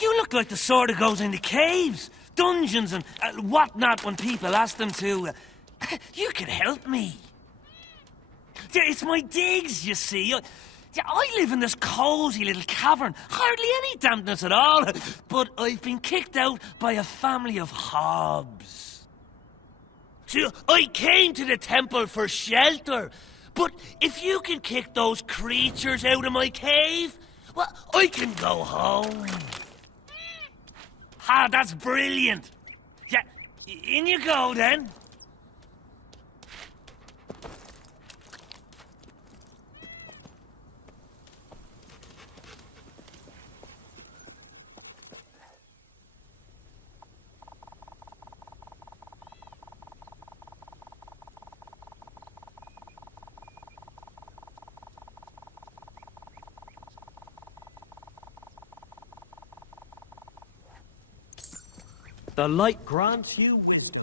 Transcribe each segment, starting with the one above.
You look like the sort who goes into caves, dungeons and whatnot when people ask them to. You can help me. Yeah, it's my digs, you see. I live in this cosy little cavern, hardly any dampness at all, but I've been kicked out by a family of hobbs. See, I came to the temple for shelter, but if you can kick those creatures out of my cave, well, I can go home. Ah, that's brilliant. Yeah, in you go then. The light grants you wisdom.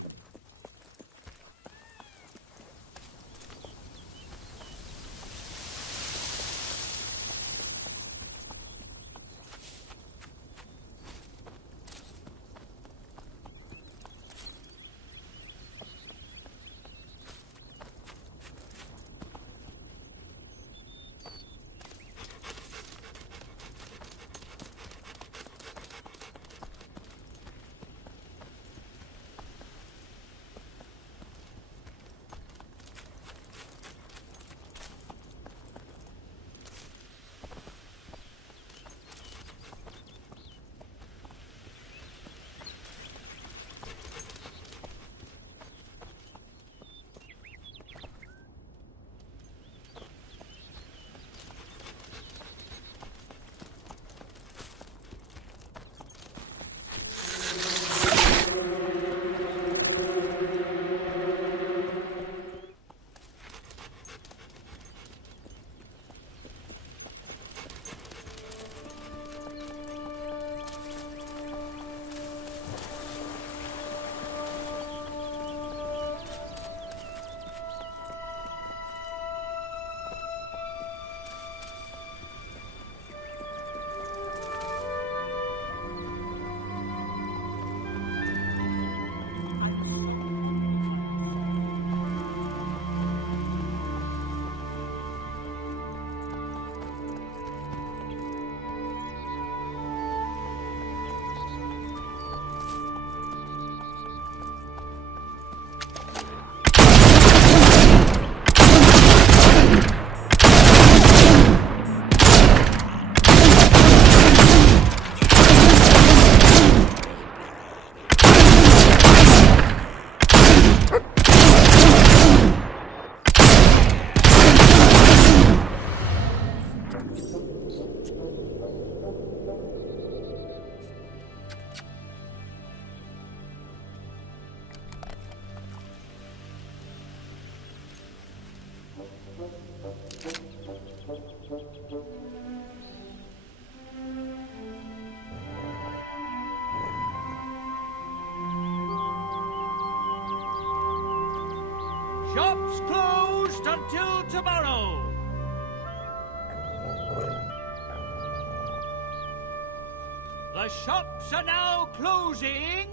Shops closed until tomorrow. The shops are now closing.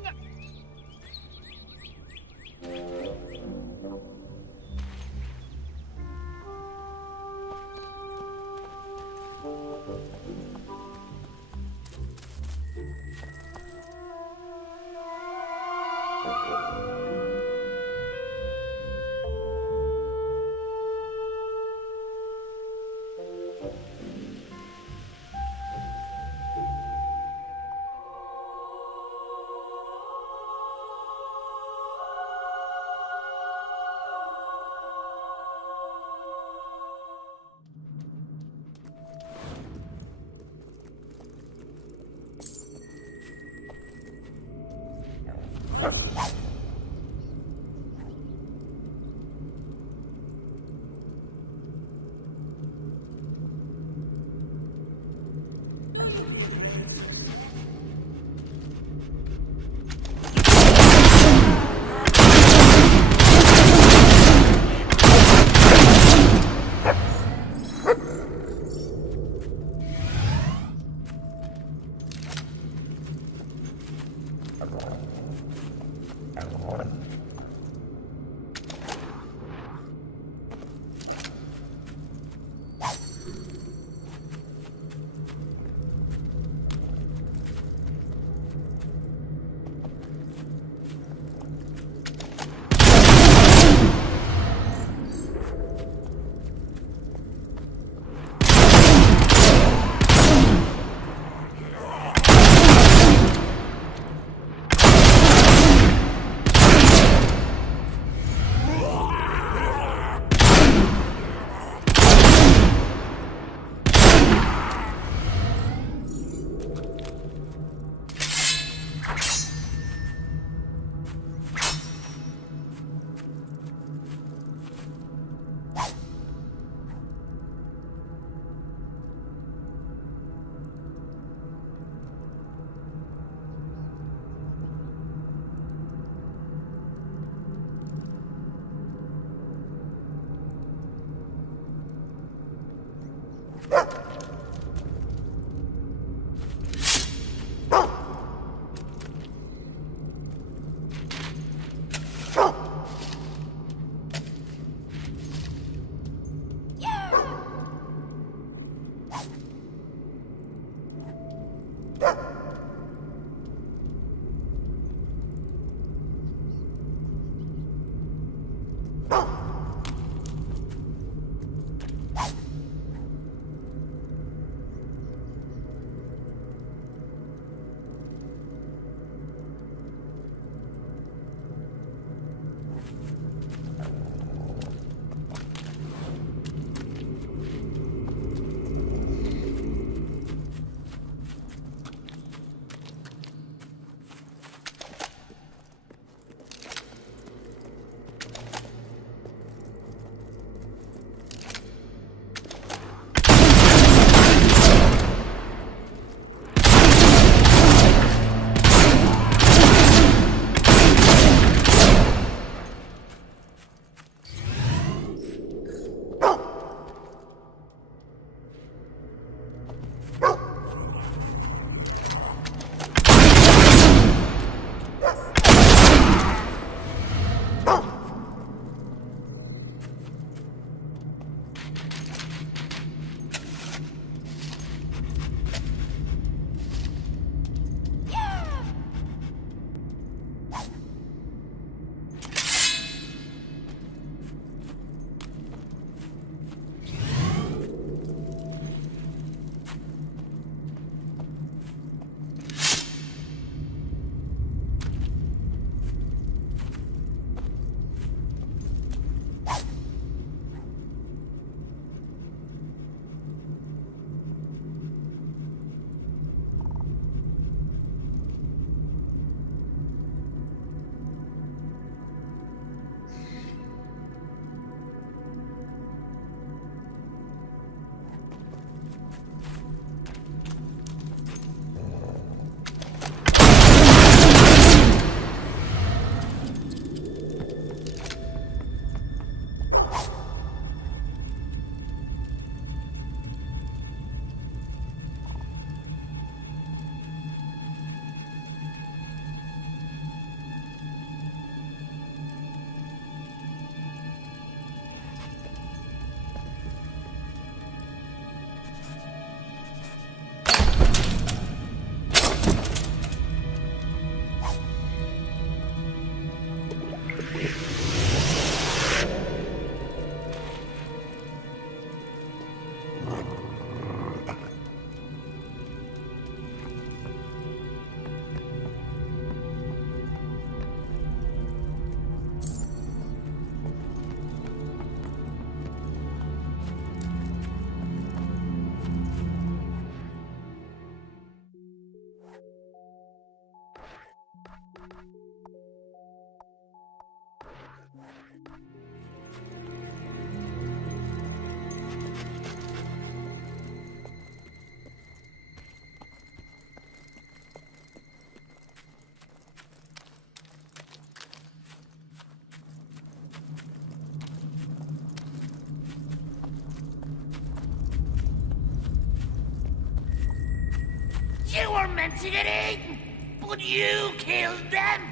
You were meant to get eaten, but you killed them!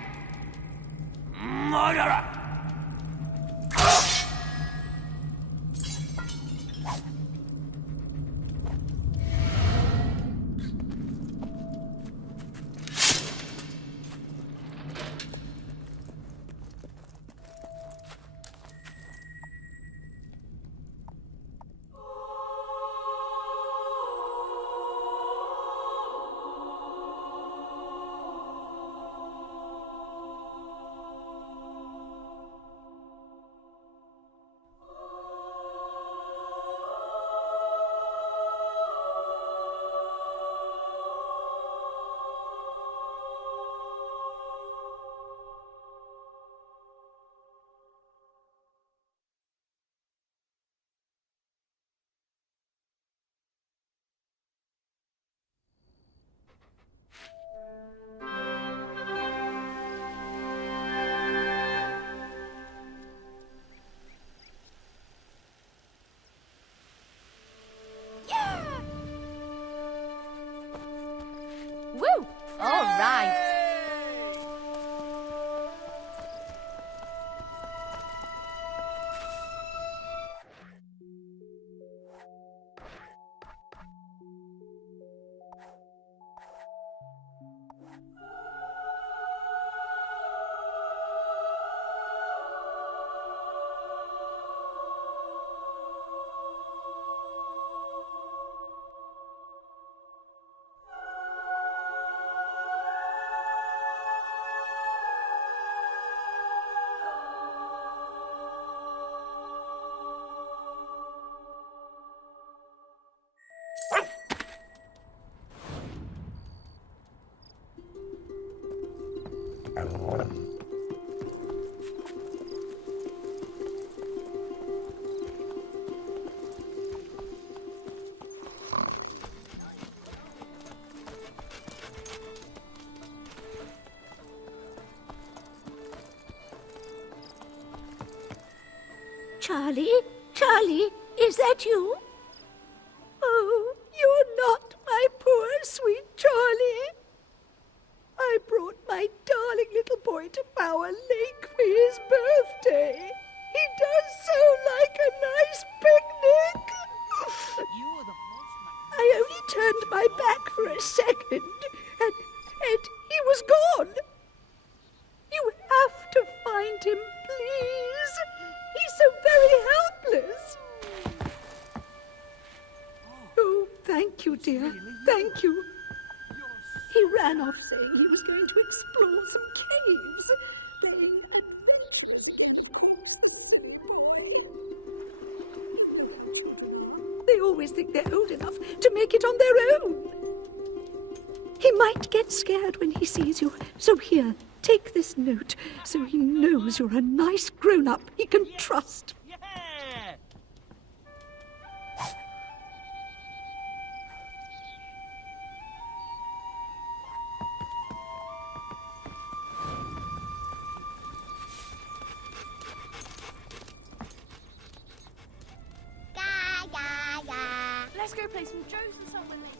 Murderer! Woo! All right. Charlie? Charlie, is that you? Oh, you're not my poor, sweet Charlie. I brought my darling little boy to Bower Lake for his birthday. He does so like a nice picnic. I only turned my back for a second, and he was gone. You have to find him, please. He's so very helpless. Oh, thank you, dear. Thank you. He ran off saying he was going to explore some caves, playing adventure. They always think they're old enough to make it on their own. He might get scared when he sees you. So here, take this note so he knows you're a nice grown-up he can trust. Yeah! Let's go play some jokes or something later.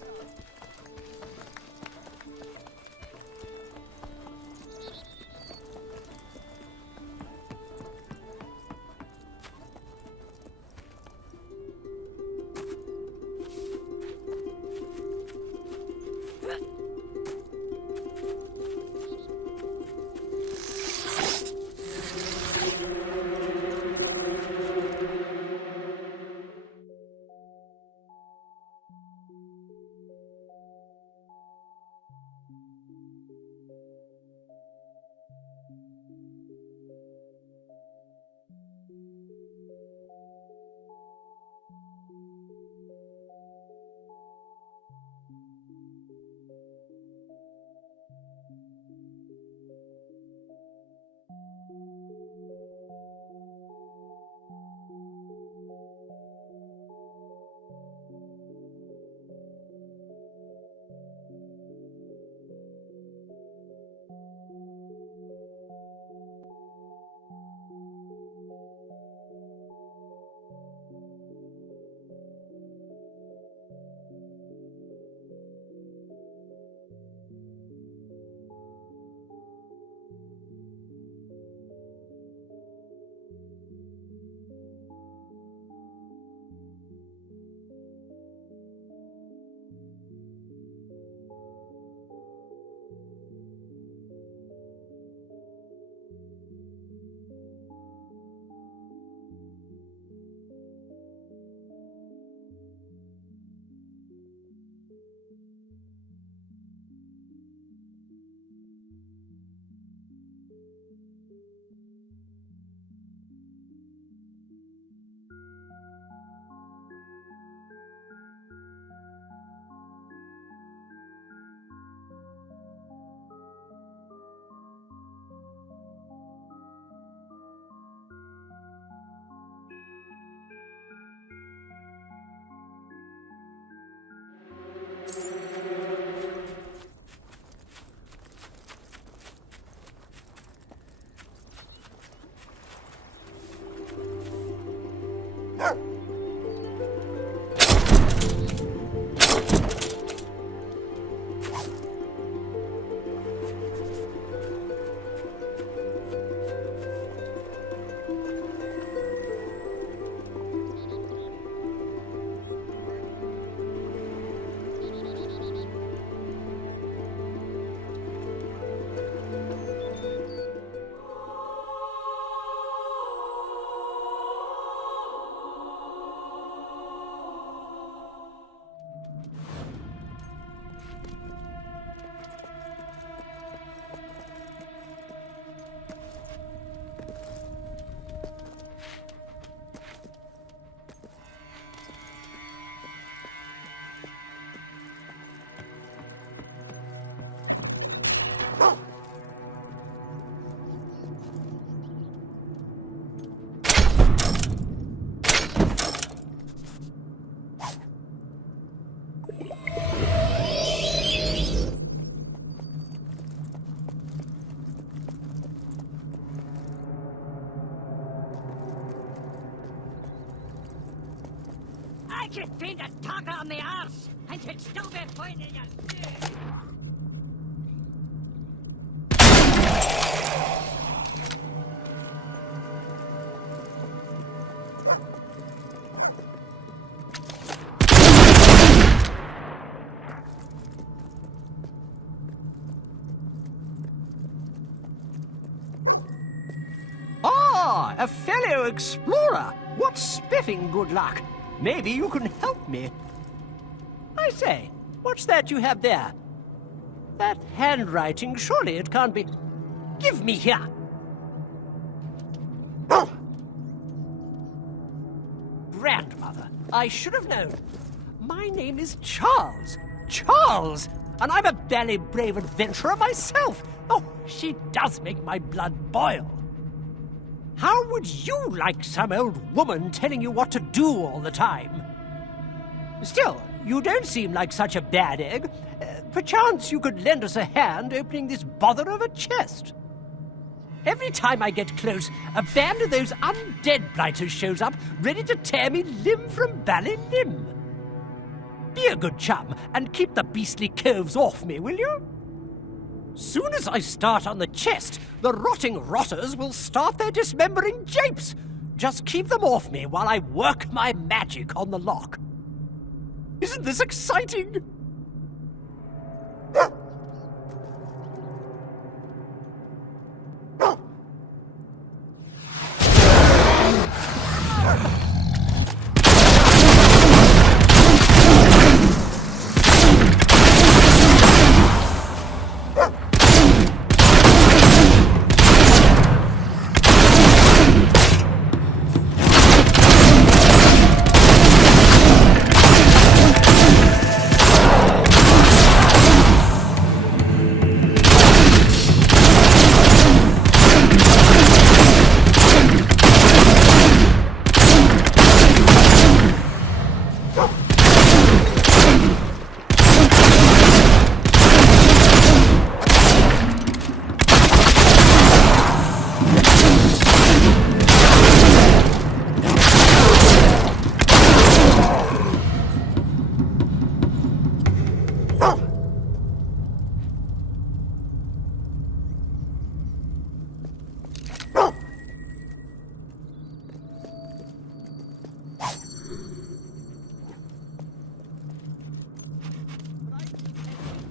I could find a target on the arse, and it'd still be pointing at you. Ah, a fellow explorer. What spiffing good luck. Maybe you can help me. I say, what's that you have there? That handwriting, surely it can't be... Give me here. Grandmother, I should have known. My name is Charles. Charles! And I'm a bally brave adventurer myself. Oh, she does make my blood boil. How would you like some old woman telling you what to do all the time? Still, you don't seem like such a bad egg. Perchance you could lend us a hand opening this bother of a chest. Every time I get close, a band of those undead blighters shows up, ready to tear me limb from bally limb. Be a good chum and keep the beastly coves off me, will you? Soon as I start on the chest, the rotting rotters will start their dismembering japes. Just keep them off me while I work my magic on the lock. Isn't this exciting?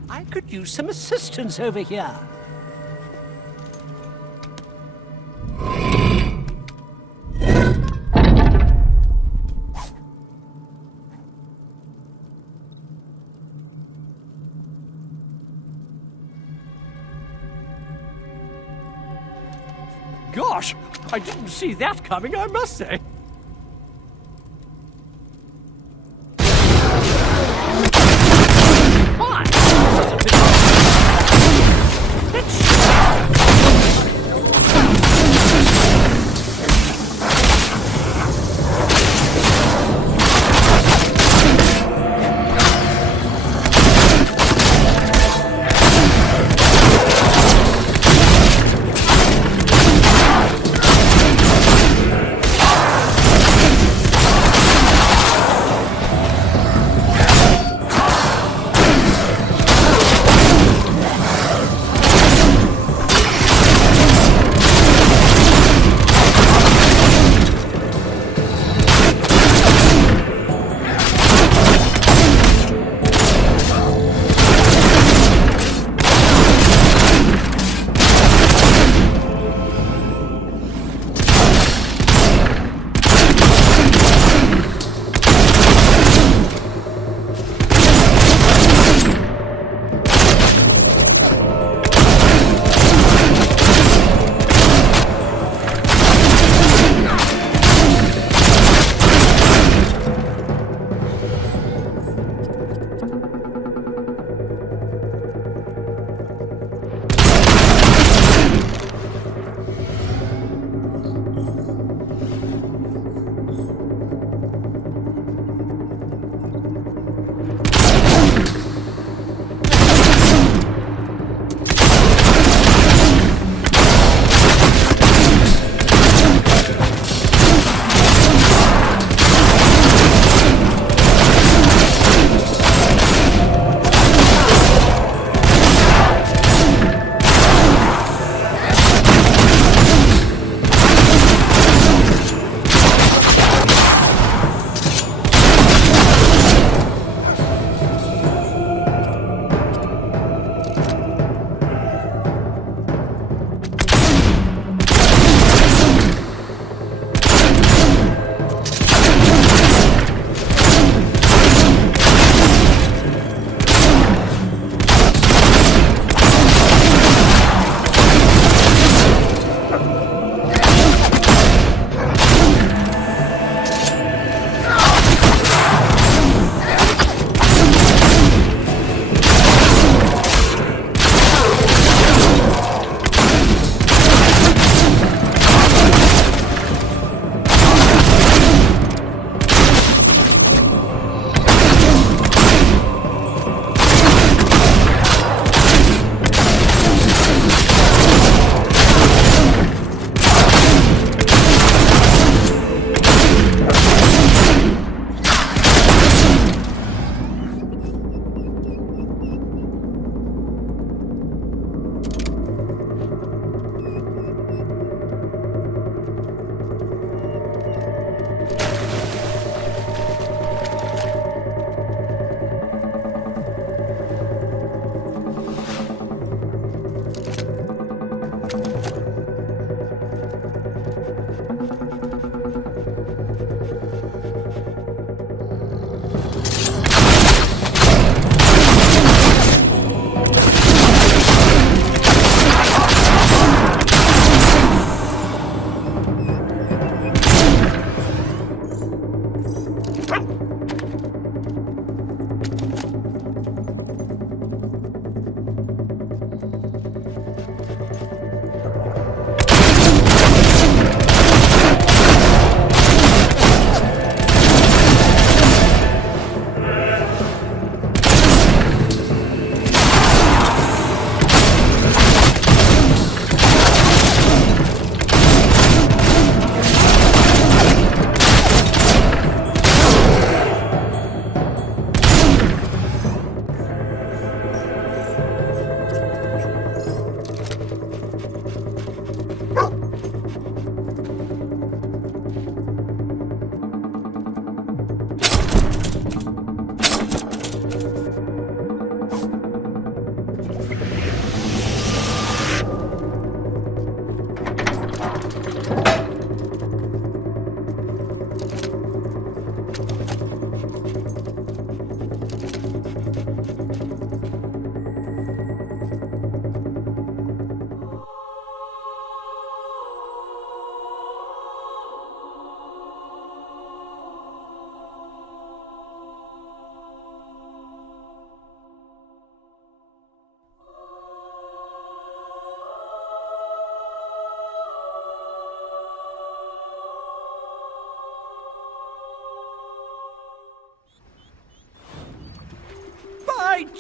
I could use some assistance over here. Gosh, I didn't see that coming, I must say.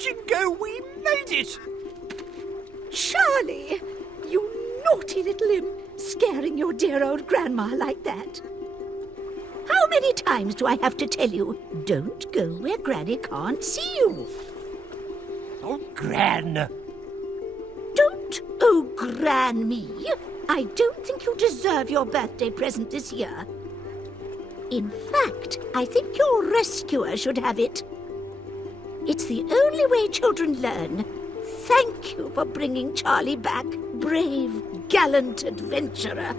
Jingo, we made it! Charlie, you naughty little imp, scaring your dear old grandma like that. How many times do I have to tell you, don't go where Granny can't see you? Oh, Gran. Don't Gran me. I don't think you deserve your birthday present this year. In fact, I think your rescuer should have it. It's the only way children learn. Thank you for bringing Charlie back, brave, gallant adventurer.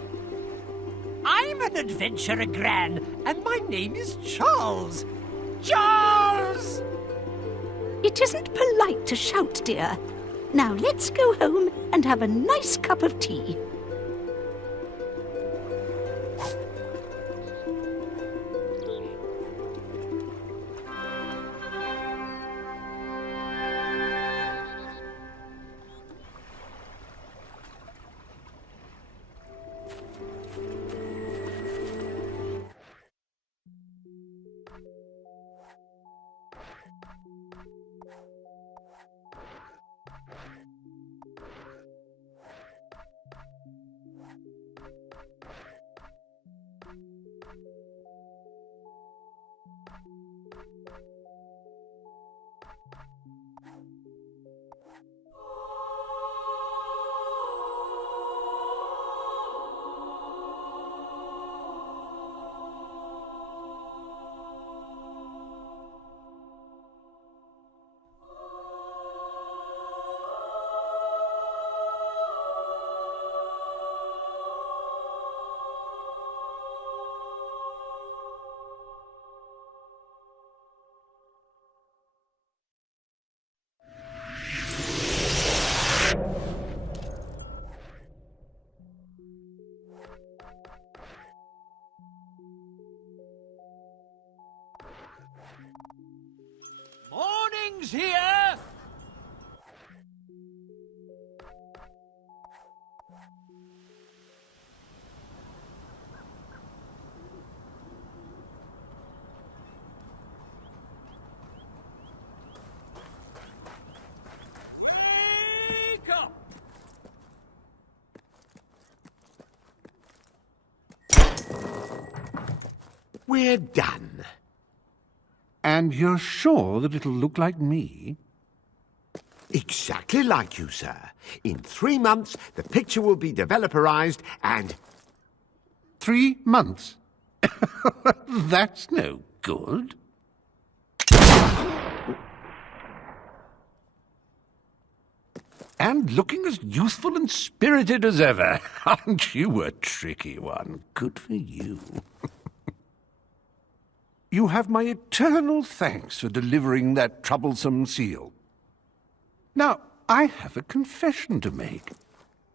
I'm an adventurer, Gran, and my name is Charles. Charles! It isn't polite to shout, dear. Now let's go home and have a nice cup of tea. Morning's here! Wake up! We're done. And you're sure that it'll look like me? Exactly like you, sir. In 3 months, the picture will be developerized and... 3 months? That's no good. And looking as youthful and spirited as ever. Aren't you a tricky one? Good for you. You have my eternal thanks for delivering that troublesome seal. Now, I have a confession to make.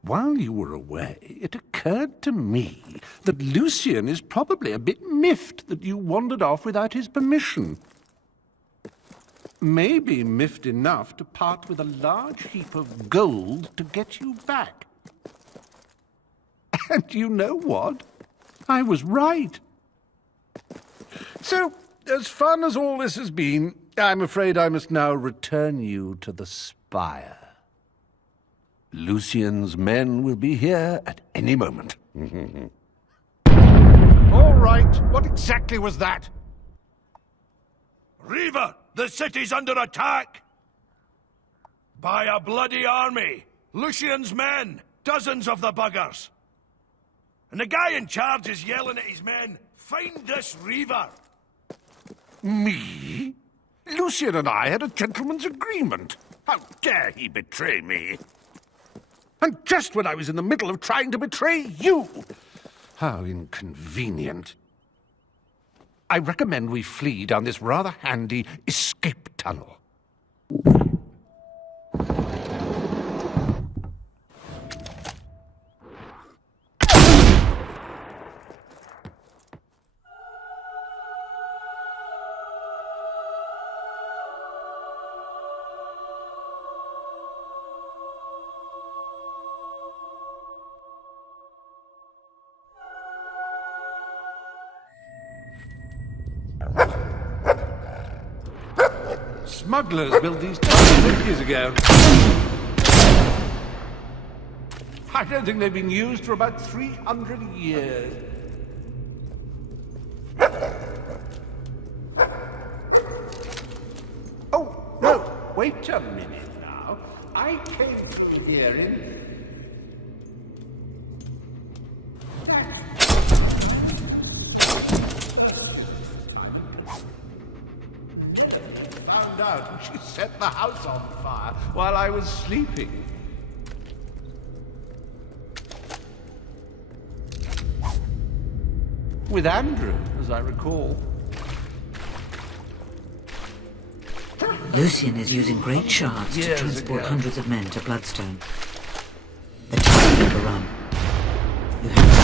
While you were away, it occurred to me that Lucian is probably a bit miffed that you wandered off without his permission. Maybe miffed enough to part with a large heap of gold to get you back. And you know what? I was right. So, as fun as all this has been, I'm afraid I must now return you to the spire. Lucian's men will be here at any moment. All right, what exactly was that? Reaver, the city's under attack! By a bloody army! Lucian's men! Dozens of the buggers! And the guy in charge is yelling at his men, "Find this Reaver!" Me? Lucian and I had a gentleman's agreement. How dare he betray me? And just when I was in the middle of trying to betray you! How inconvenient. I recommend we flee down this rather handy escape tunnel. Smugglers built these tunnels ages ago. I don't think they've been used for about 300 years. Oh, no, wait a minute now. I came through here in... Found out and she set the house on fire while I was sleeping. With Andrew, as I recall. Lucian is using great shards to Years transport ago. hundreds of men to Bloodstone. The time will overrun. You have to...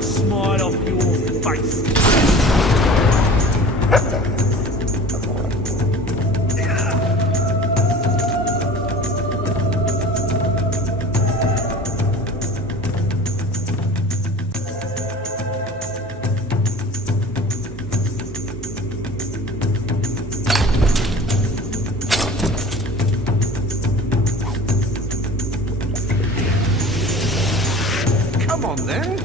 smile off your face. Come on, then.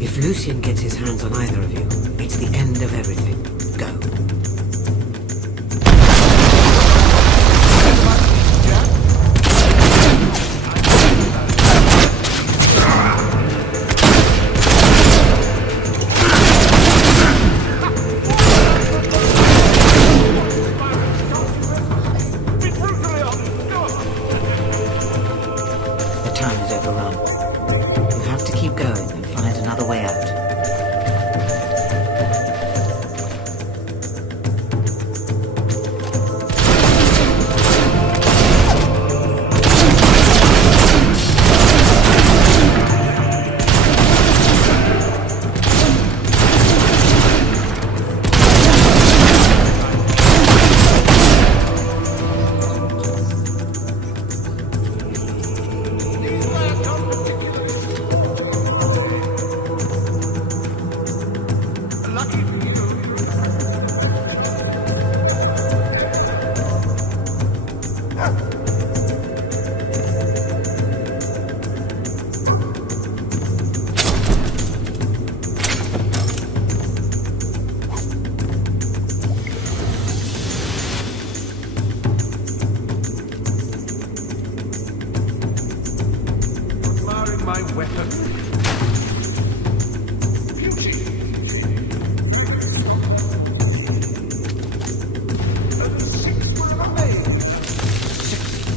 If Lucian gets his hands on either of you, it's the end of everything. Go. The time is overrun. You have to keep going and find another way out.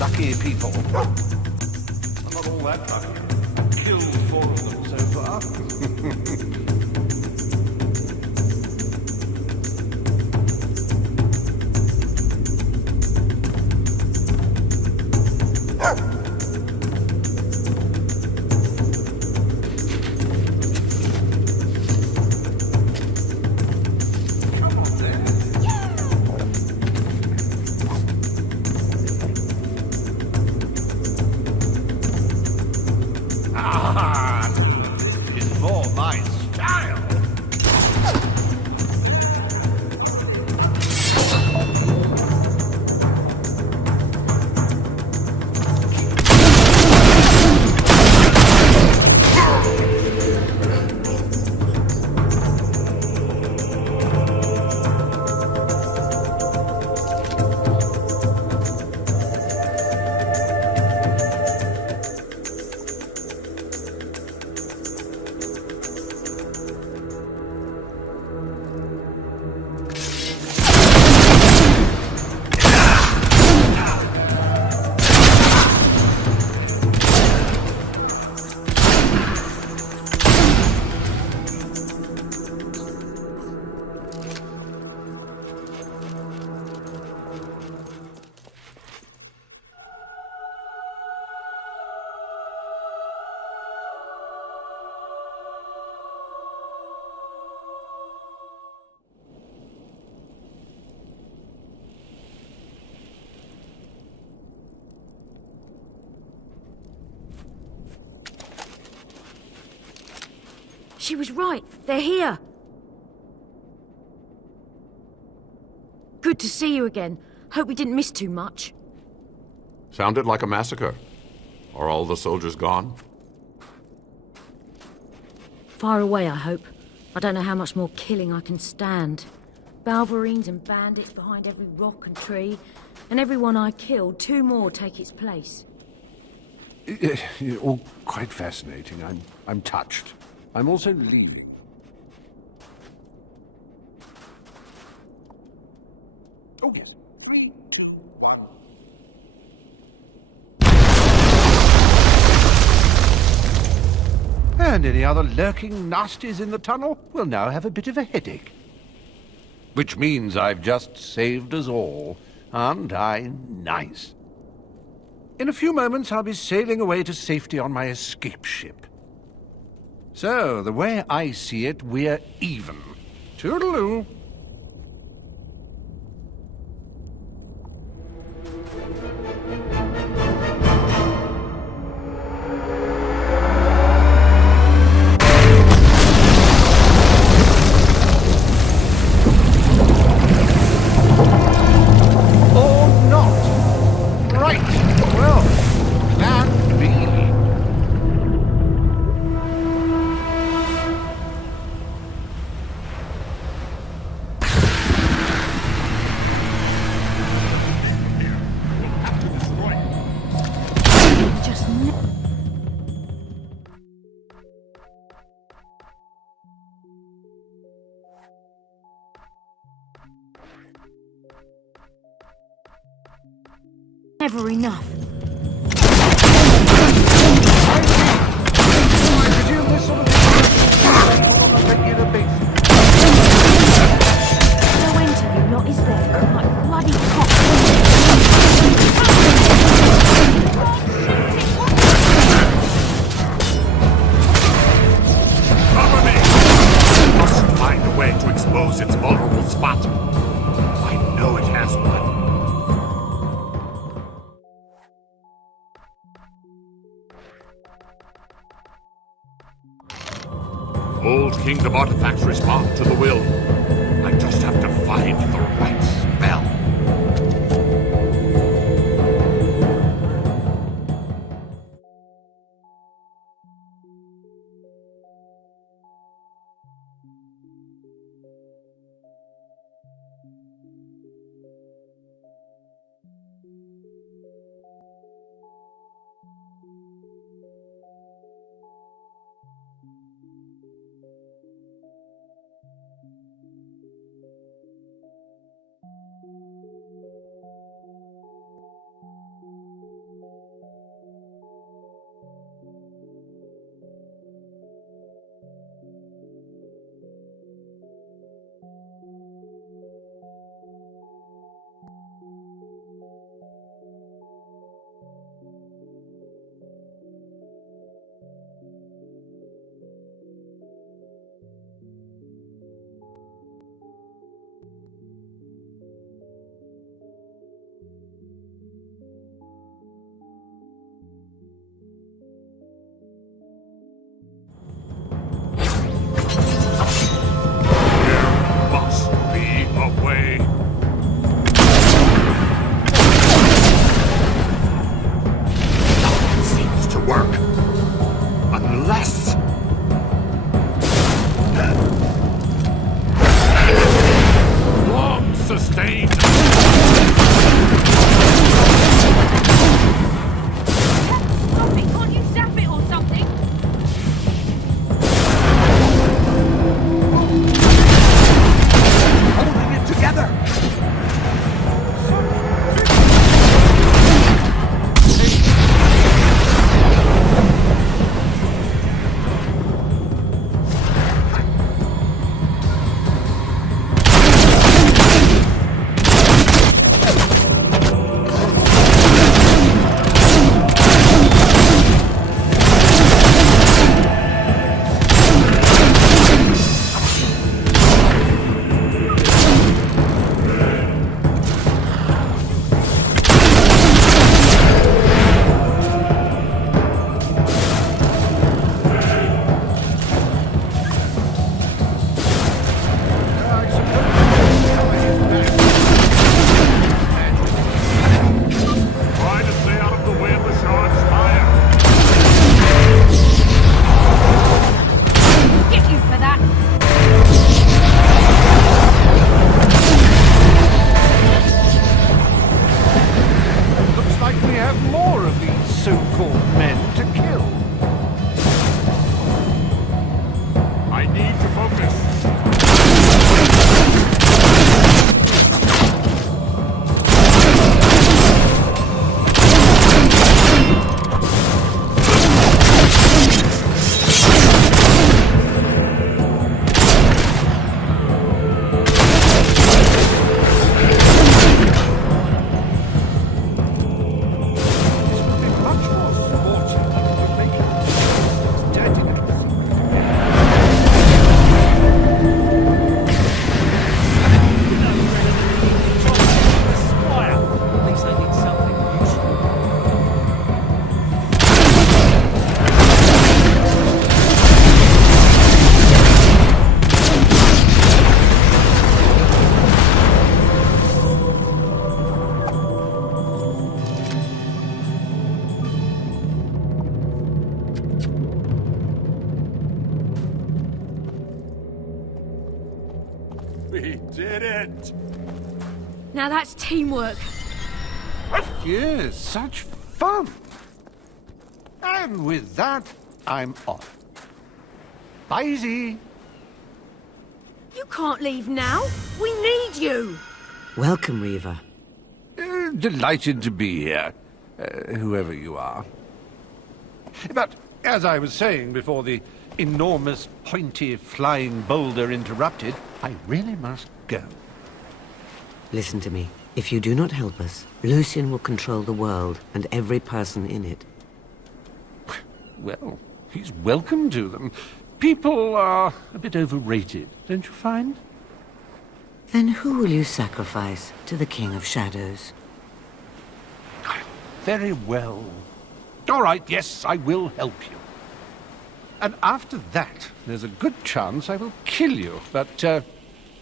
lucky people. I'm not all that lucky. Killed 4 of them so far. It's more my style. She was right. They're here. Good to see you again. Hope we didn't miss too much. Sounded like a massacre. Are all the soldiers gone? Far away, I hope. I don't know how much more killing I can stand. Balverines and bandits behind every rock and tree. And everyone I killed, 2 more take its place. All quite fascinating. I'm touched. I'm also leaving. Oh, yes. 3, 2, 1. And any other lurking nasties in the tunnel will now have a bit of a headache. Which means I've just saved us all. Aren't I nice? In a few moments, I'll be sailing away to safety on my escape ship. So, the way I see it, we're even. Toodaloo. Or not. Right. Well, plan B. Just never enough. I presume this sort of thing on a regular basis. No end to you lot, is there? Like bloody cock. Cover me! Must find a way to expose its vulnerable spot. I know it has one. Old Kingdom artifacts respond to the will. I just have to find the right spell. We did it! Now that's teamwork. Yes, such fun. And with that, I'm off. Bye, Z. You can't leave now. We need you. Welcome, Reva. Delighted to be here, whoever you are. But, as I was saying before the enormous, pointy, flying boulder interrupted, I really must go. Listen to me. If you do not help us, Lucian will control the world and every person in it. Well, he's welcome to them. People are a bit overrated, don't you find? Then who will you sacrifice to the King of Shadows? Very well. All right, yes, I will help you. And after that, there's a good chance I will kill you. But,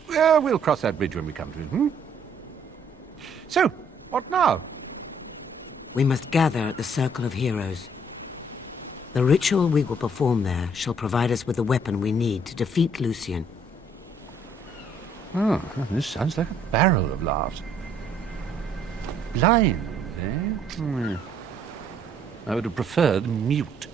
we'll cross that bridge when we come to it, hmm? So, what now? We must gather at the Circle of Heroes. The ritual we will perform there shall provide us with the weapon we need to defeat Lucian. Oh, this sounds like a barrel of laughs. Blind, eh? I would have preferred mute.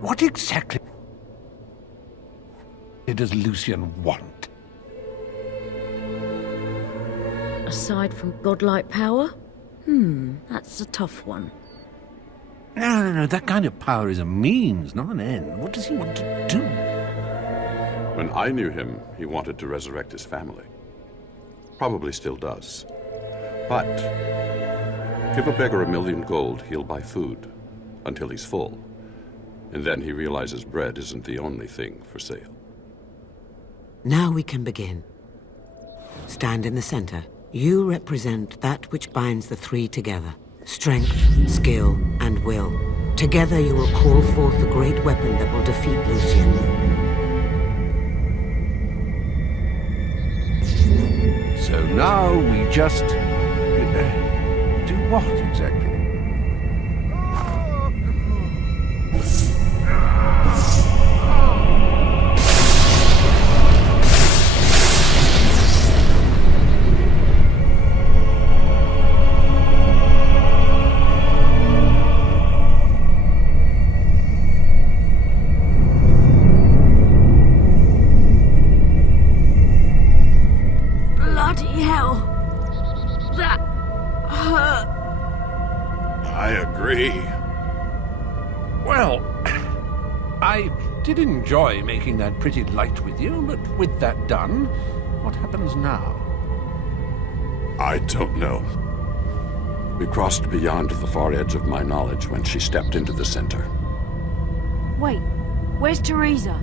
What exactly does Lucian want? Aside from godlike power? That's a tough one. No, that kind of power is a means, not an end. What does he want to do? When I knew him, he wanted to resurrect his family. Probably still does. But give a beggar 1,000,000 gold, he'll buy food until he's full. And then he realizes bread isn't the only thing for sale. Now we can begin. Stand in the center. You represent that which binds the three together. Strength, skill, and will. Together you will call forth the great weapon that will defeat Lucian. So now we just... do what exactly? Bloody hell. That hurt. I agree. Well, I did enjoy making that pretty light with you, but with that done, what happens now? I don't know. We crossed beyond the far edge of my knowledge when she stepped into the center. Wait, where's Teresa?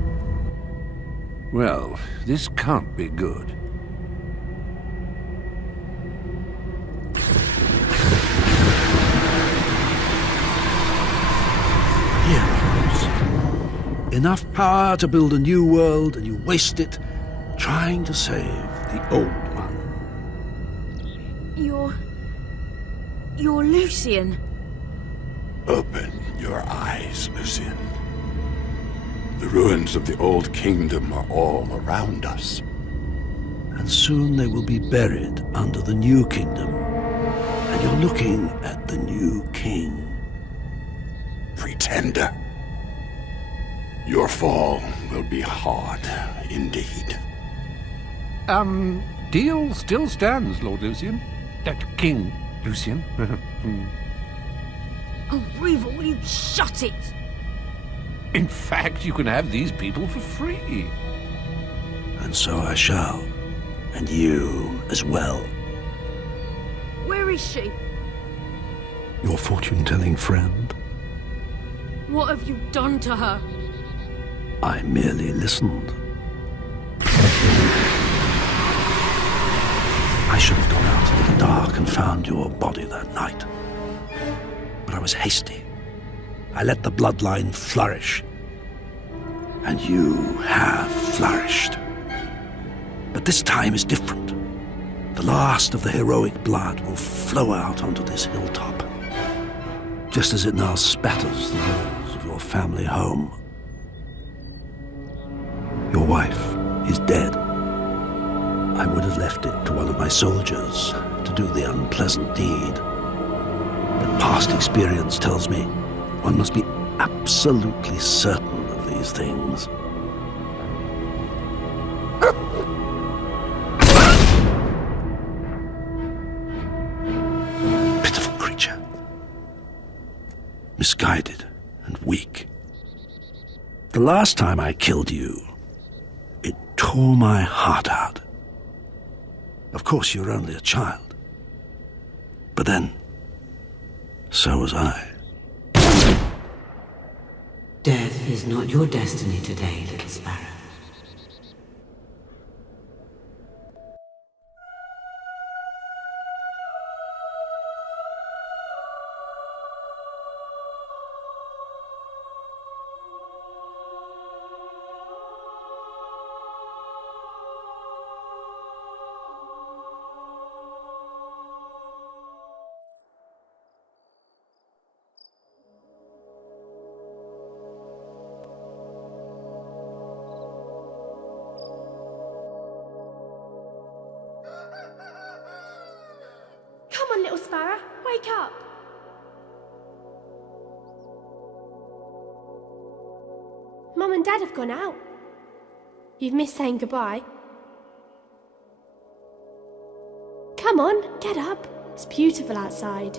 Well, this can't be good. Enough power to build a new world, and you waste it trying to save the old one. You're Lucian. Open your eyes, Lucian. The ruins of the old kingdom are all around us. And soon they will be buried under the new kingdom. And you're looking at the new king. Pretender. Your fall will be hard indeed. Deal still stands, Lord Lucian. King Lucian. Oh, Reva, will you shut it? In fact, you can have these people for free. And so I shall. And you as well. Where is she? Your fortune-telling friend? What have you done to her? I merely listened. I should have gone out into the dark and found your body that night. But I was hasty. I let the bloodline flourish. And you have flourished. But this time is different. The last of the heroic blood will flow out onto this hilltop, just as it now spatters the walls of your family home. Your wife is dead. I would have left it to one of my soldiers to do the unpleasant deed. But past experience tells me one must be absolutely certain of these things. Pitiful creature. Misguided and weak. The last time I killed you, it tore my heart out. Of course, you were only a child. But then, so was I. Death is not your destiny today, little sparrow. Come on, little sparrow, wake up. Mum and Dad have gone out. You've missed saying goodbye. Come on, get up. It's beautiful outside.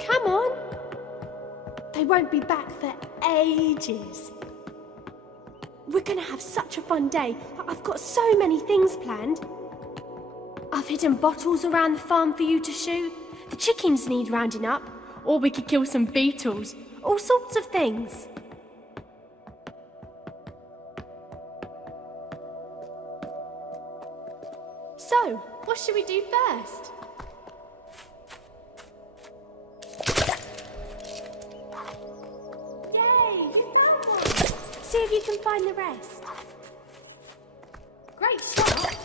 Come on. They won't be back for ages. We're gonna have such a fun day. I've got so many things planned. I've hidden bottles around the farm for you to shoot. The chickens need rounding up. Or we could kill some beetles. All sorts of things. So, what should we do first? Yay, you found one! See if you can find the rest. Great shot!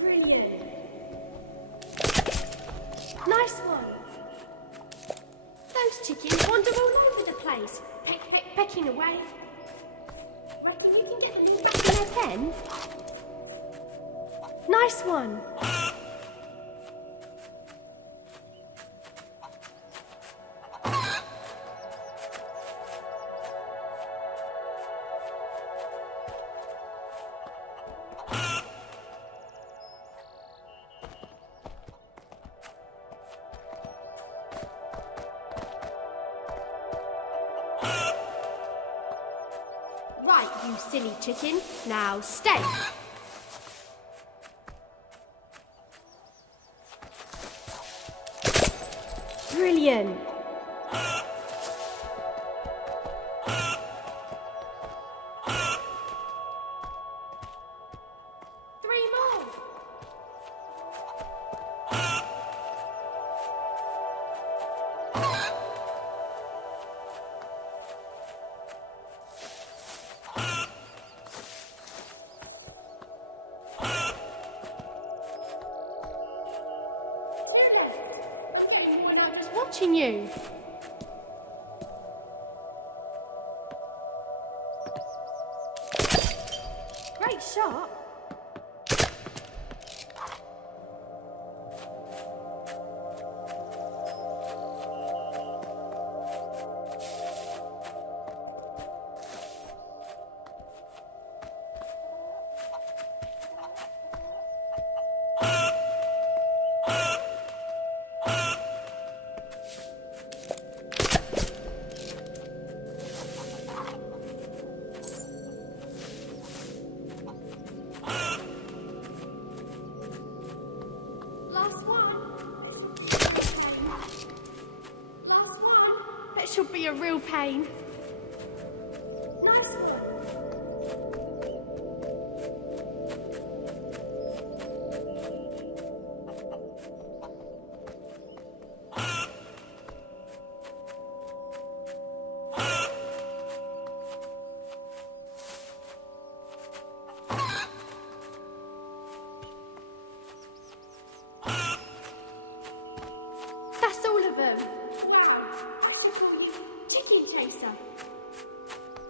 Brilliant! Nice one! Those chickens wander all over the place, pecking away. Reckon you can get them all back in their pen? Nice one! Right, you silly chicken. Now stay. Brilliant. Three more. Watching you. Great shot. This will be a real pain. Nice one. That's all of them. Wow, I should call you Chicken Chaser.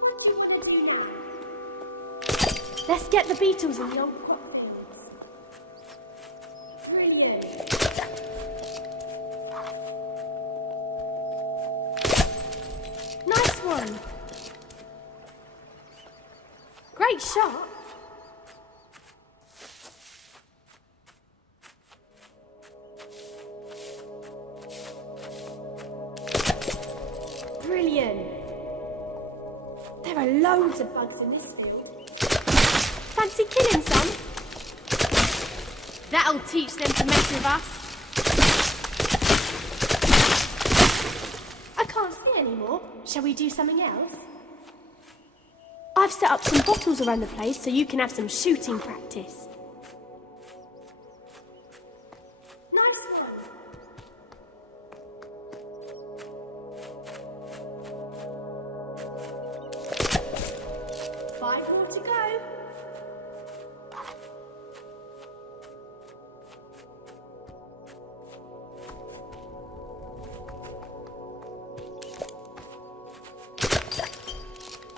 What do you want to do now? Let's get the beetles in the old crop fields. Brilliant. Nice one. Great shot. Brilliant. There are loads of bugs in this field. Fancy killing some? That'll teach them to mess with us. I can't see anymore. Shall we do something else? I've set up some bottles around the place so you can have some shooting practice. Nice one. Five more to go.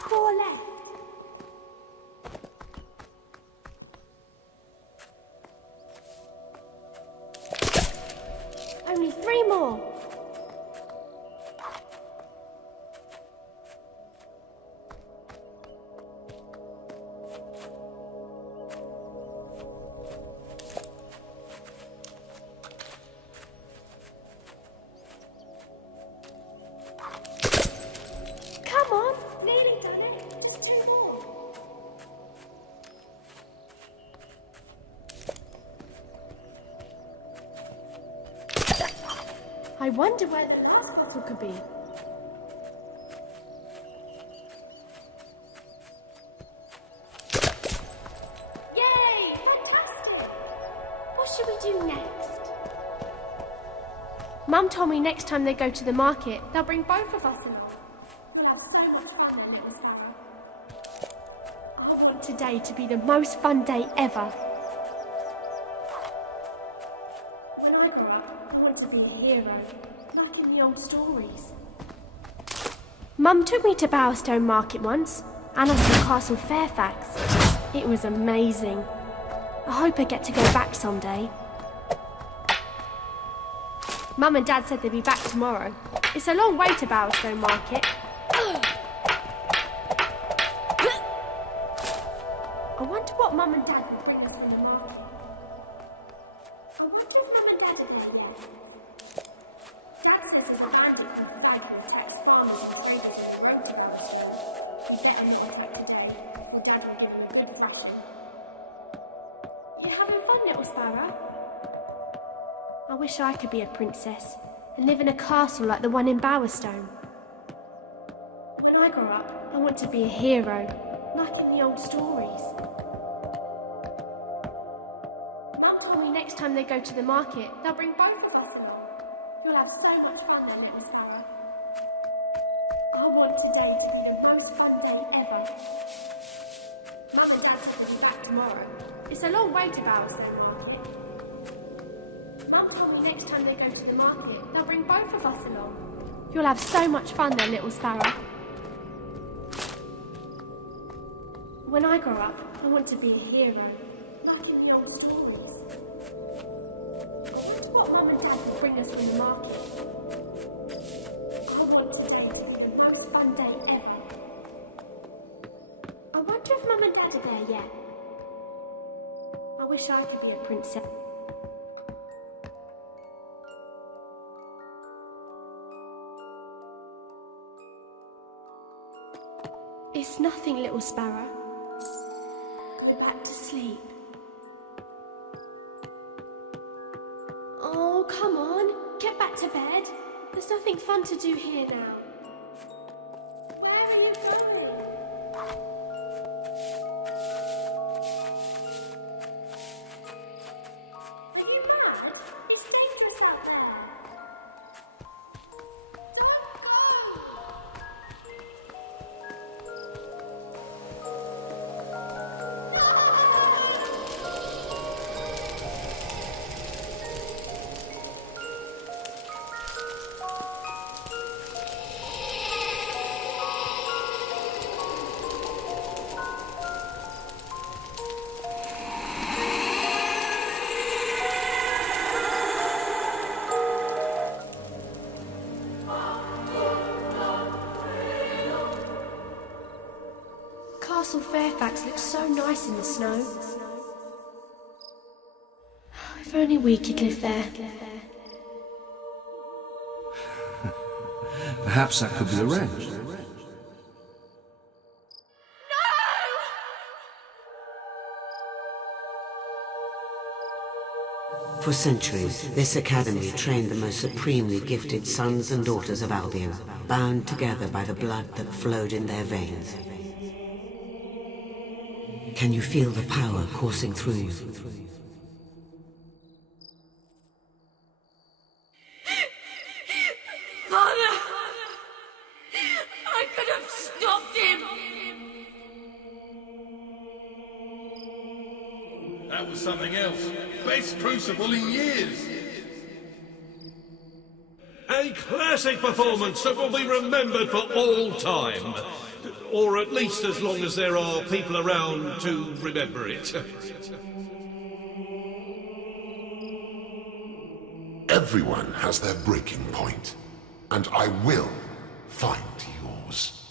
Four left. Only three more. Come on, nearly done it. Just two more. I wonder where the last bottle could be. Yay! Fantastic! What should we do next? Mum told me next time they go to the market, they'll bring both of us along. We'll have so much fun then, little Sparrow. I want today to be the most fun day ever. When I grow up, I want to be a hero, like in the old stories. Mum took me to Bowerstone Market once, and also Castle Fairfax. It was amazing. I hope I get to go back someday. Mum and Dad said they'd be back tomorrow. It's a long way to Bowerstone Market. I wonder what Mum and Dad will bring us from the market. I wonder if Mum and Dad are there yet. Dad says he's behind it from the bag of tax farmers and traders on the road to Bowerstone. We get him on like today, or Dad will give him a good thrashing. You having fun, little Sparrow? I wish I could be a princess and live in a castle like the one in Bowerstone. When I grow up, I want to be a hero, like in the old stories. Mum told me next time they go to the market, they'll bring both of us along. You'll have so much fun then, little Sparrow. I want today to be the most fun day ever. Mum and Dad will be back tomorrow. It's a long way to Bowerstone Market. Mum told me next time they go to the market, they'll bring both of us along. You'll have so much fun then, little Sparrow. When I grow up, I want to be a hero, like in the old stories. I wonder what Mum and Dad will bring us from the market. I want today to be the most fun day ever. I wonder if Mum and Dad are there yet. I wish I could be a princess. It's nothing, little Sparrow. We're back to sleep. Oh, come on. Get back to bed. There's nothing fun to do here now. Castle Fairfax looks so nice in the snow. If only we could live there. Perhaps that could be arranged. For centuries, this academy trained the most supremely gifted sons and daughters of Albion, bound together by the blood that flowed in their veins. Can you feel the power coursing through you? Father! I could have stopped him! That was something else. Best crucible in years. A classic performance that will be remembered for all time. Or at least as long as there are people around to remember it. Everyone has their breaking point, and I will find yours.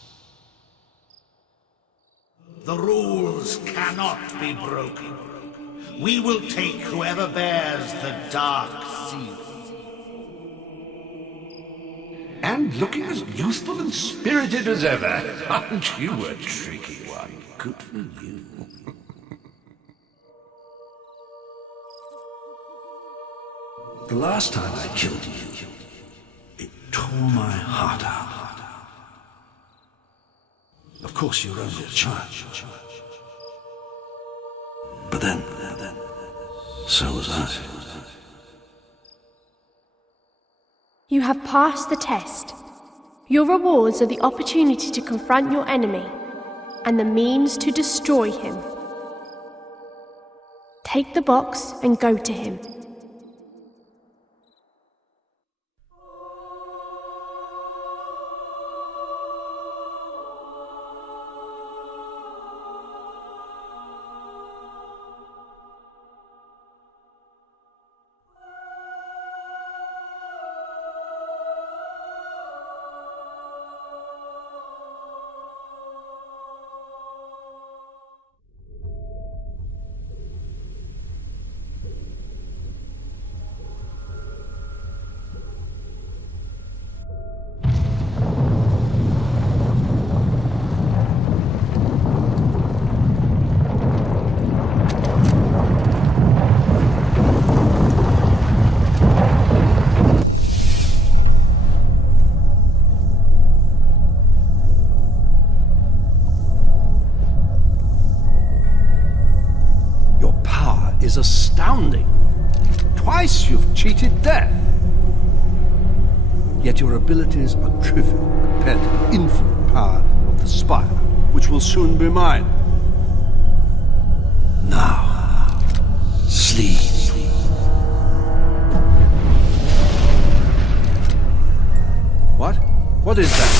The rules cannot be broken. We will take whoever bears the Dark Seal. And looking as youthful and spirited as ever. Aren't you a tricky one? Good for you. The last time I killed you, it tore my heart out. Of course, you're only a child. But then, so was I. You have passed the test. Your rewards are the opportunity to confront your enemy and the means to destroy him. Take the box and go to him. Is astounding. Twice you've cheated death. Yet your abilities are trivial compared to the infinite power of the Spire, which will soon be mine. Now, sleep. What? What is that?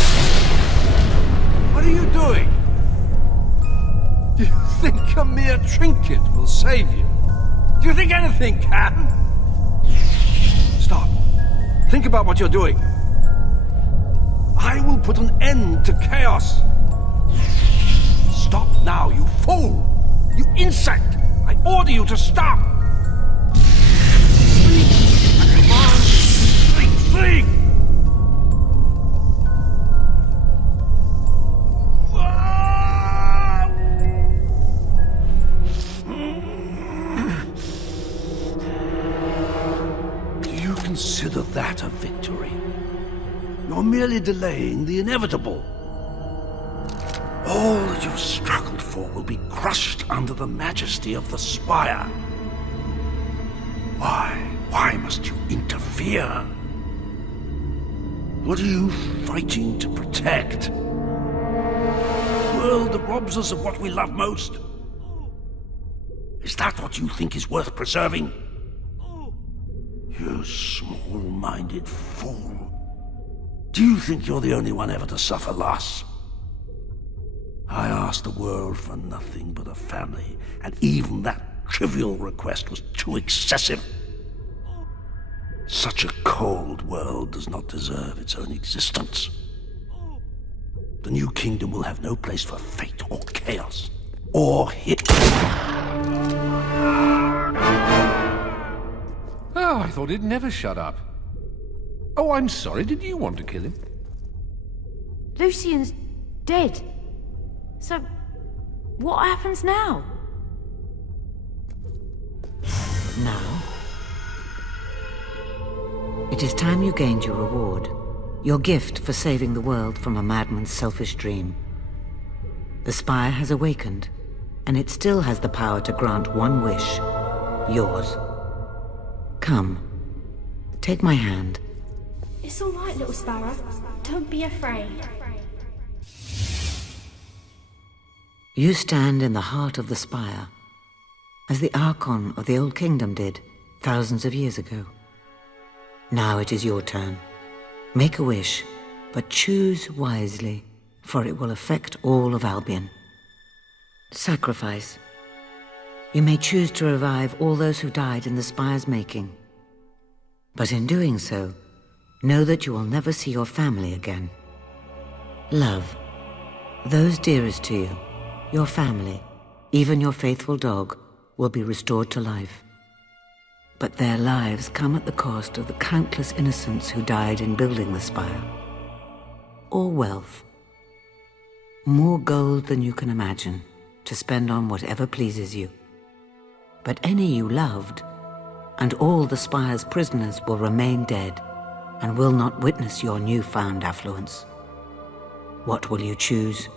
What are you doing? Do you think a mere trinket will save you? Do you think anything can? Stop. Think about what you're doing. I will put an end to chaos. Stop now, you fool! You insect! I order you to stop! Sleep! I command you! Sleep! Sleep! Consider that a victory. You're merely delaying the inevitable. All that you've struggled for will be crushed under the majesty of the Spire. Why? Why must you interfere? What are you fighting to protect? The world that robs us of what we love most? Is that what you think is worth preserving? You small-minded fool. Do you think you're the only one ever to suffer loss? I asked the world for nothing but a family, and even that trivial request was too excessive. Such a cold world does not deserve its own existence. the new kingdom will have no place for fate or chaos or hit. Oh, I thought he'd never shut up. Oh, I'm sorry. Did you want to kill him? Lucien's dead. So, what happens now? Now, it is time you gained your reward. Your gift for saving the world from a madman's selfish dream. The Spire has awakened, and it still has the power to grant one wish. Yours. Come. Take my hand. It's all right, little sparrow. Don't be afraid. You stand in the heart of the Spire, as the Archon of the Old Kingdom did thousands of years ago. Now it is your turn. Make a wish, but choose wisely, for it will affect all of Albion. Sacrifice. You may choose to revive all those who died in the Spire's making. But in doing so, know that you will never see your family again. Love. Those dearest to you, your family, even your faithful dog, will be restored to life. But their lives come at the cost of the countless innocents who died in building the Spire. Or wealth. More gold than you can imagine, to spend on whatever pleases you. But any you loved, and all the Spire's prisoners will remain dead, and will not witness your newfound affluence. What will you choose?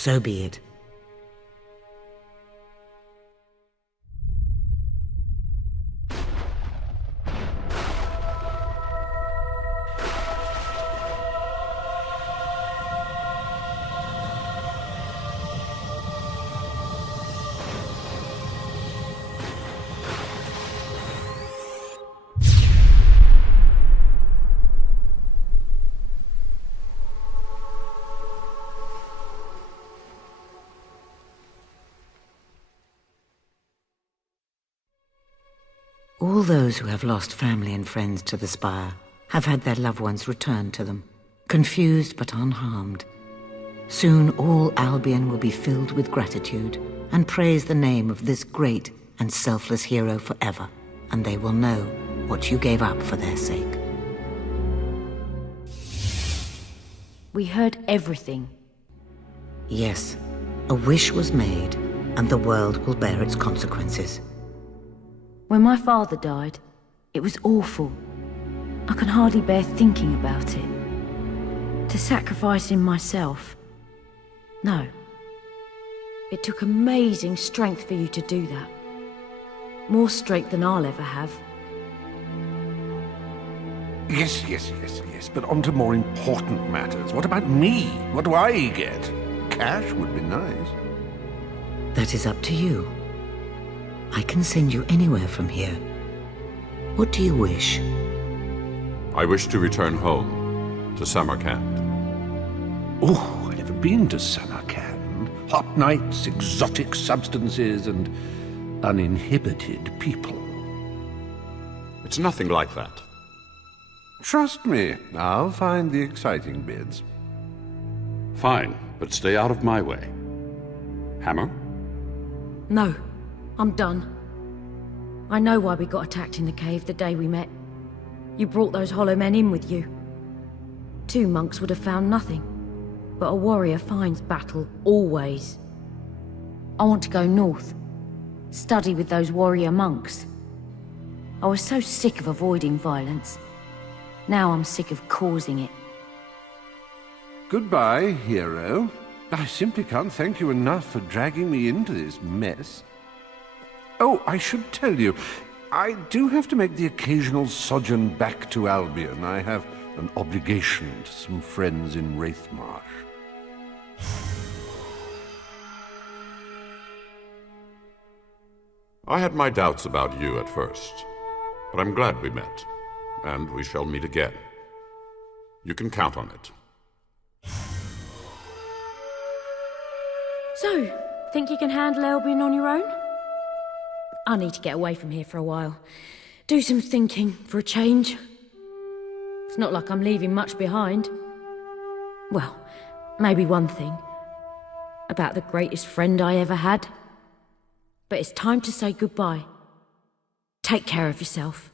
So be it. All those who have lost family and friends to the Spire have had their loved ones returned to them, confused but unharmed. Soon all Albion will be filled with gratitude and praise the name of this great and selfless hero forever, and they will know what you gave up for their sake. We heard everything. Yes, a wish was made, and the world will bear its consequences. When my father died, it was awful. I can hardly bear thinking about it. To sacrifice him myself. No. It took amazing strength for you to do that. More strength than I'll ever have. Yes, but on to more important matters. What about me? What do I get? Cash would be nice. That is up to you. I can send you anywhere from here. What do you wish? I wish to return home, to Samarkand. Oh, I've never been to Samarkand. Hot nights, exotic substances, and uninhibited people. It's nothing like that. Trust me, I'll find the exciting bits. Fine, but stay out of my way. Hammer? No, I'm done. I know why we got attacked in the cave the day we met. You brought those hollow men in with you. 2 monks would have found nothing, but a warrior finds battle, always. I want to go north, study with those warrior monks. I was so sick of avoiding violence. Now I'm sick of causing it. Goodbye, hero. I simply can't thank you enough for dragging me into this mess. Oh, I should tell you, I do have to make the occasional sojourn back to Albion. I have an obligation to some friends in Wraithmarsh. I had my doubts about you at first, but I'm glad we met, and we shall meet again. You can count on it. So, think you can handle Albion on your own? I need to get away from here for a while. Do some thinking for a change. It's not like I'm leaving much behind. Well, maybe one thing. About the greatest friend I ever had. But it's time to say goodbye. Take care of yourself.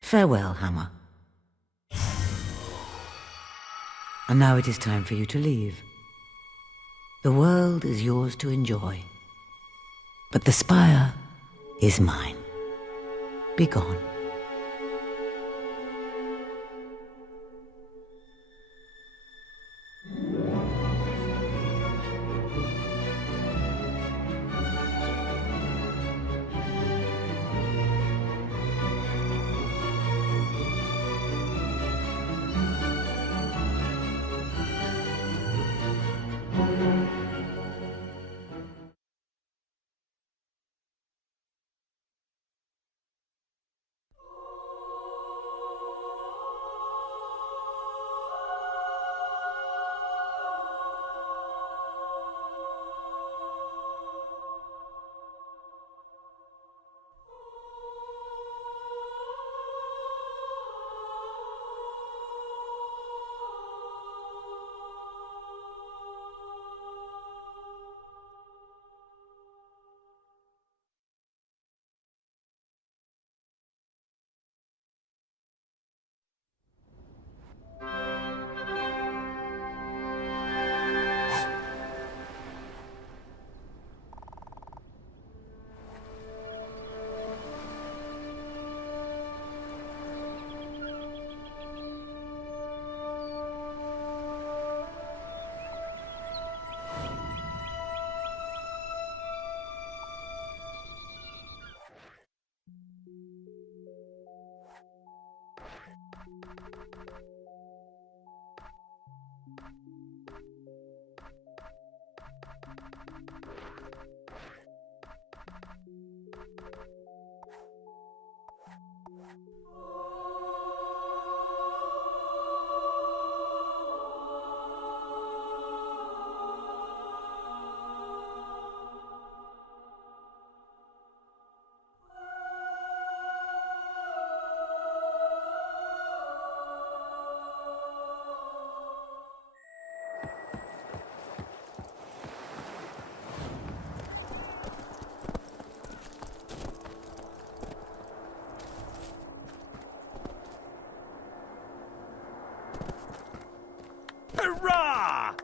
Farewell, Hammer. And now it is time for you to leave. The world is yours to enjoy. But the Spire is mine. Be gone. Hurrah!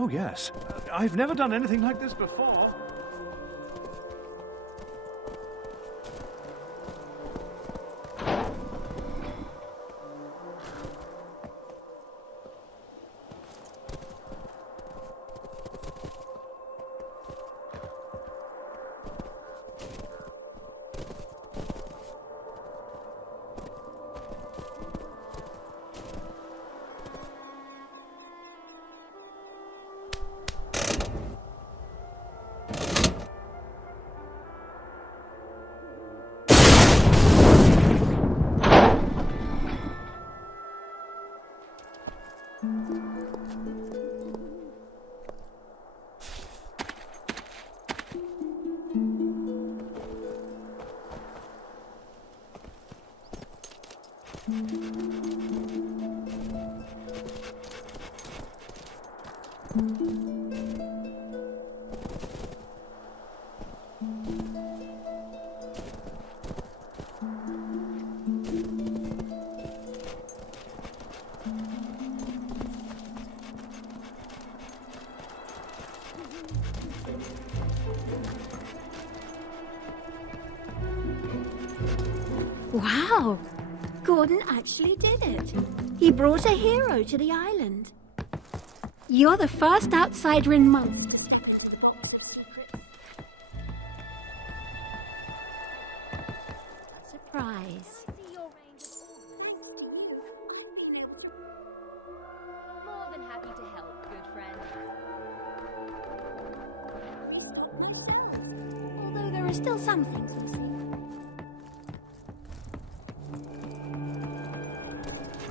Oh, yes. I've never done anything like this before. Wow! Gordon actually did it. He brought a hero to the island. You're the first outsider in months. A surprise. More than happy to help, good friend. Although there are still some things missing.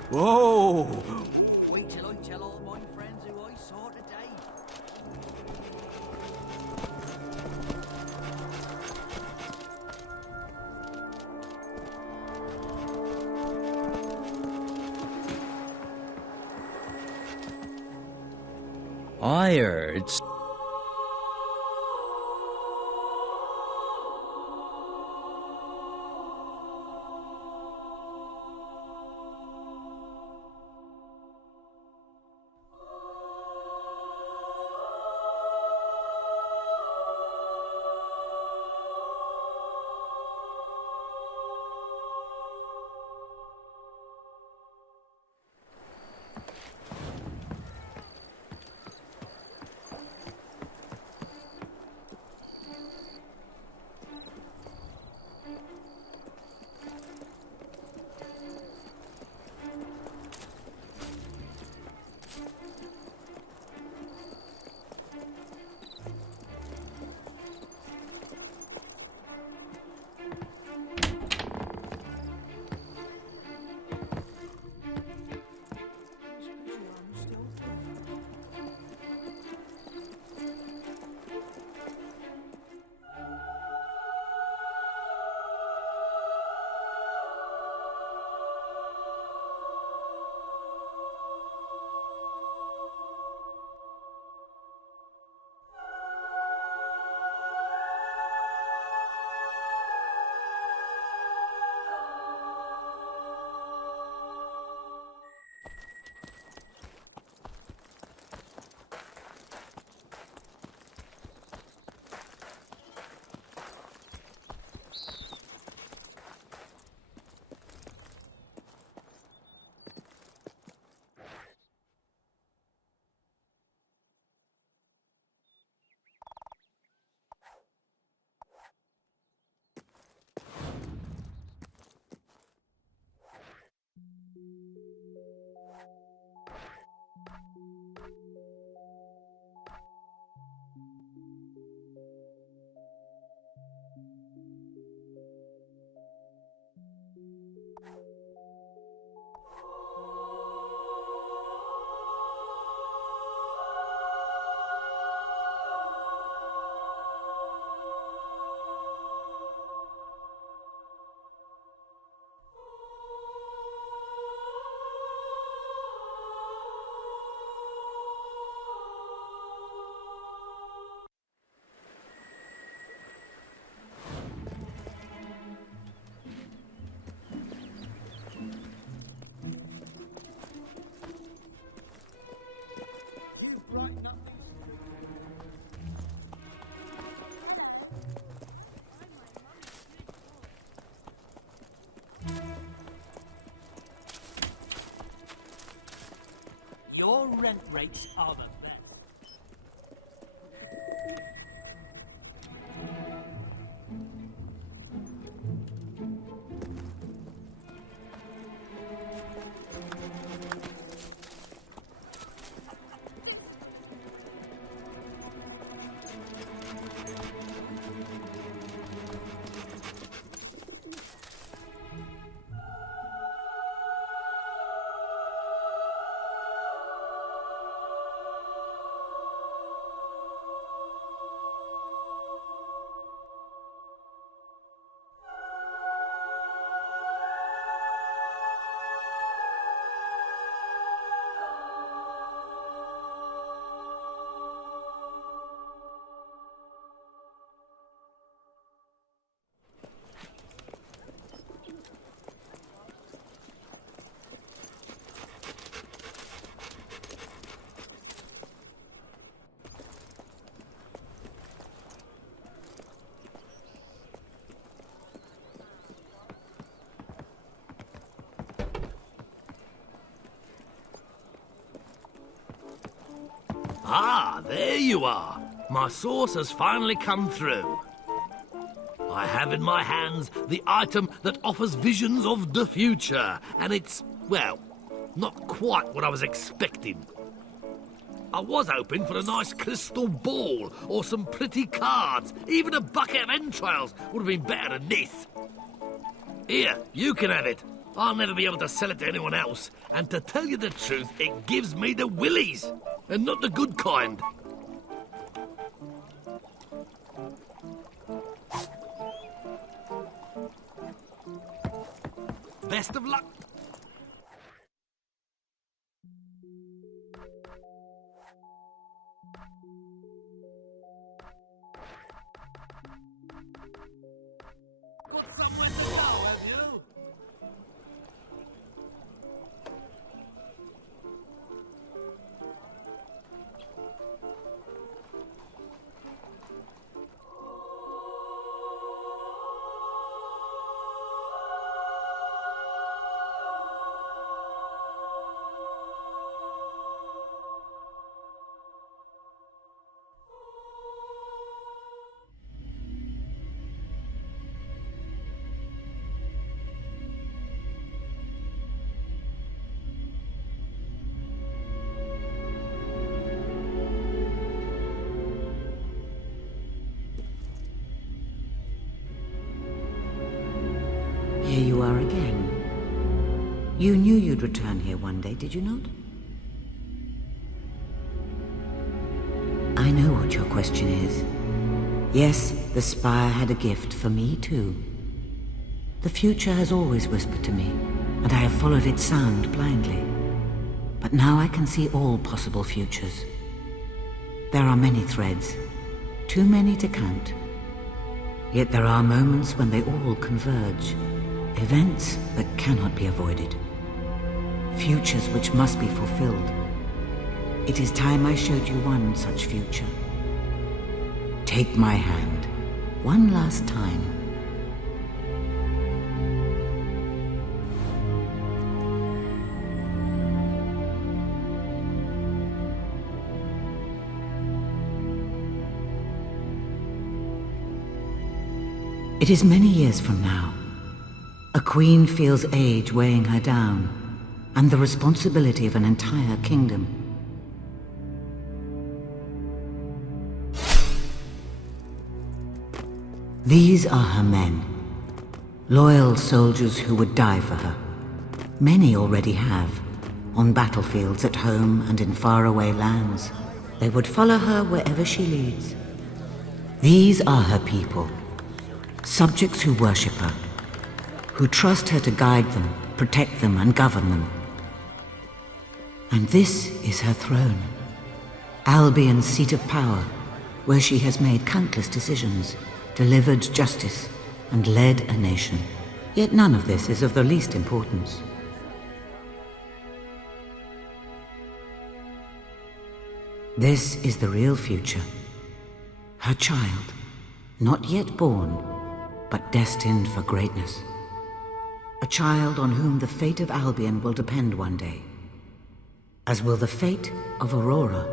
Whoa! Wait till I tell all my friends who I saw today. I heard. Your rent rates are the best. Ah, there you are. My source has finally come through. I have in my hands the item that offers visions of the future, and it's, well, not quite what I was expecting. I was hoping for a nice crystal ball, or some pretty cards. Even a bucket of entrails would have been better than this. Here, you can have it. I'll never be able to sell it to anyone else, and to tell you the truth, it gives me the willies, and not the good kind. Best of luck. Got somewhere to go, have you? Here you are again. You knew you'd return here one day, did you not? I know what your question is. Yes, the Spire had a gift for me too. The future has always whispered to me, and I have followed its sound blindly. But now I can see all possible futures. There are many threads, too many to count. Yet there are moments when they all converge. Events that cannot be avoided. Futures which must be fulfilled. It is time I showed you one such future. Take my hand, one last time. It is many years from now. A queen feels age weighing her down, and the responsibility of an entire kingdom. These are her men, loyal soldiers who would die for her. Many already have, on battlefields at home and in faraway lands. They would follow her wherever she leads. These are her people, subjects who worship her, who trust her to guide them, protect them, and govern them. And this is her throne, Albion's seat of power, where she has made countless decisions, delivered justice, and led a nation. Yet none of this is of the least importance. This is the real future. Her child, not yet born, but destined for greatness. A child on whom the fate of Albion will depend one day. as will the fate of Aurora.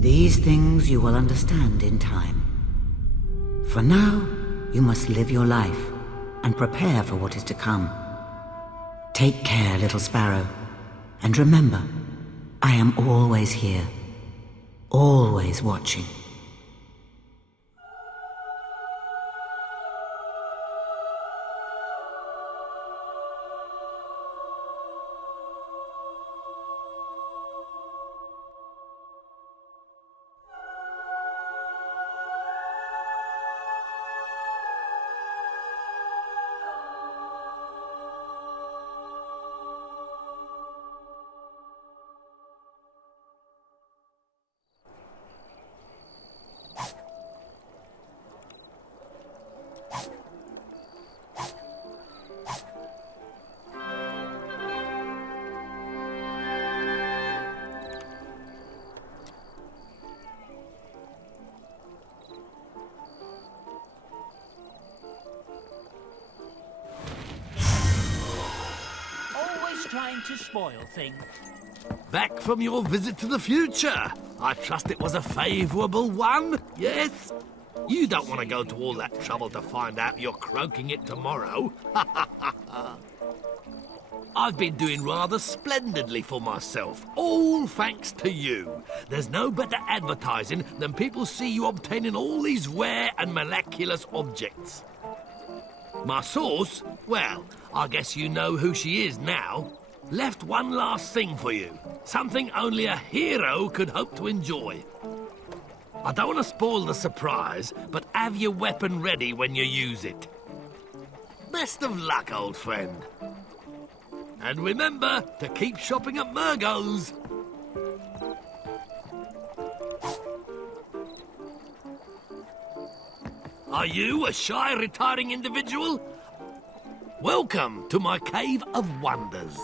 These things you will understand in time. For now, you must live your life and prepare for what is to come. Take care, little sparrow, and remember, I am always here, always watching. Trying to spoil things. Back from your visit to the future. I trust it was a favourable one, yes? You don't want to go to all that trouble to find out you're croaking it tomorrow. I've been doing rather splendidly for myself, all thanks to you. There's no better advertising than people see you obtaining all these rare and miraculous objects. My source, well, I guess you know who she is now. Left one last thing for you. Something only a hero could hope to enjoy. I don't want to spoil the surprise, but have your weapon ready when you use it. Best of luck, old friend. And remember to keep shopping at Murgo's. Are you a shy, retiring individual? Welcome to my Cave of Wonders.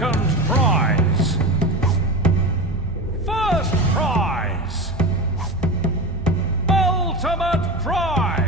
Second prize. First prize. Ultimate prize.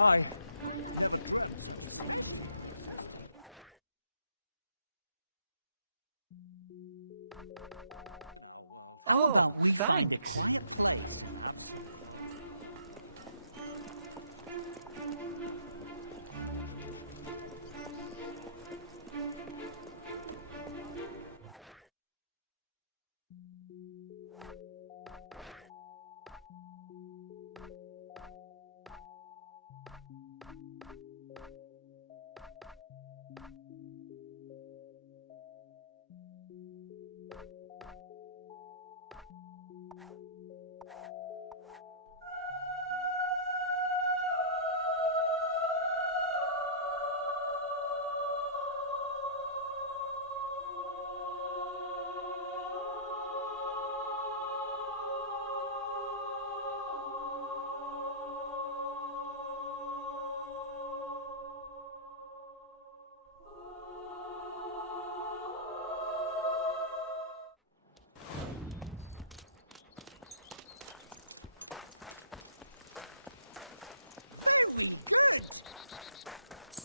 Aye. Oh, thanks.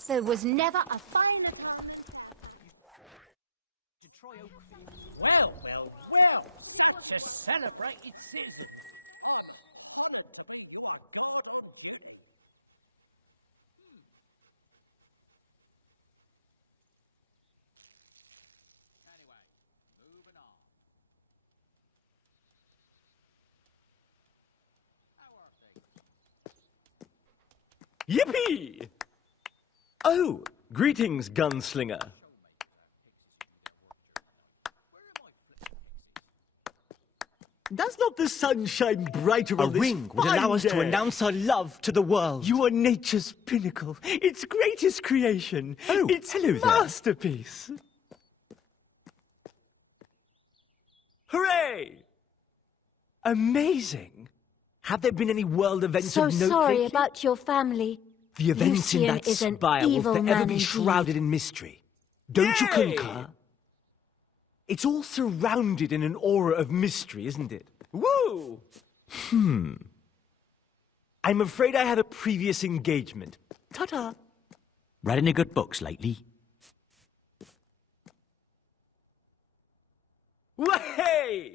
There was never a finer time. Well, well, well. It's a celebrated citizen. Yippee! Oh, greetings, gunslinger. Does not the sun shine brighter on this ring would allow us to fine day? announce our love to the world. You are nature's pinnacle, its greatest creation, its hello there. masterpiece. Hooray! Amazing. Have there been any world events So of note sorry lately? about your family. The events in Lucian that is an spire will evil forever man be indeed. shrouded in mystery. Don't you Yay! concur? It's all surrounded in an aura of mystery, isn't it? Woo! I'm afraid I had a previous engagement. Ta-ta. Read any good books lately? Hey!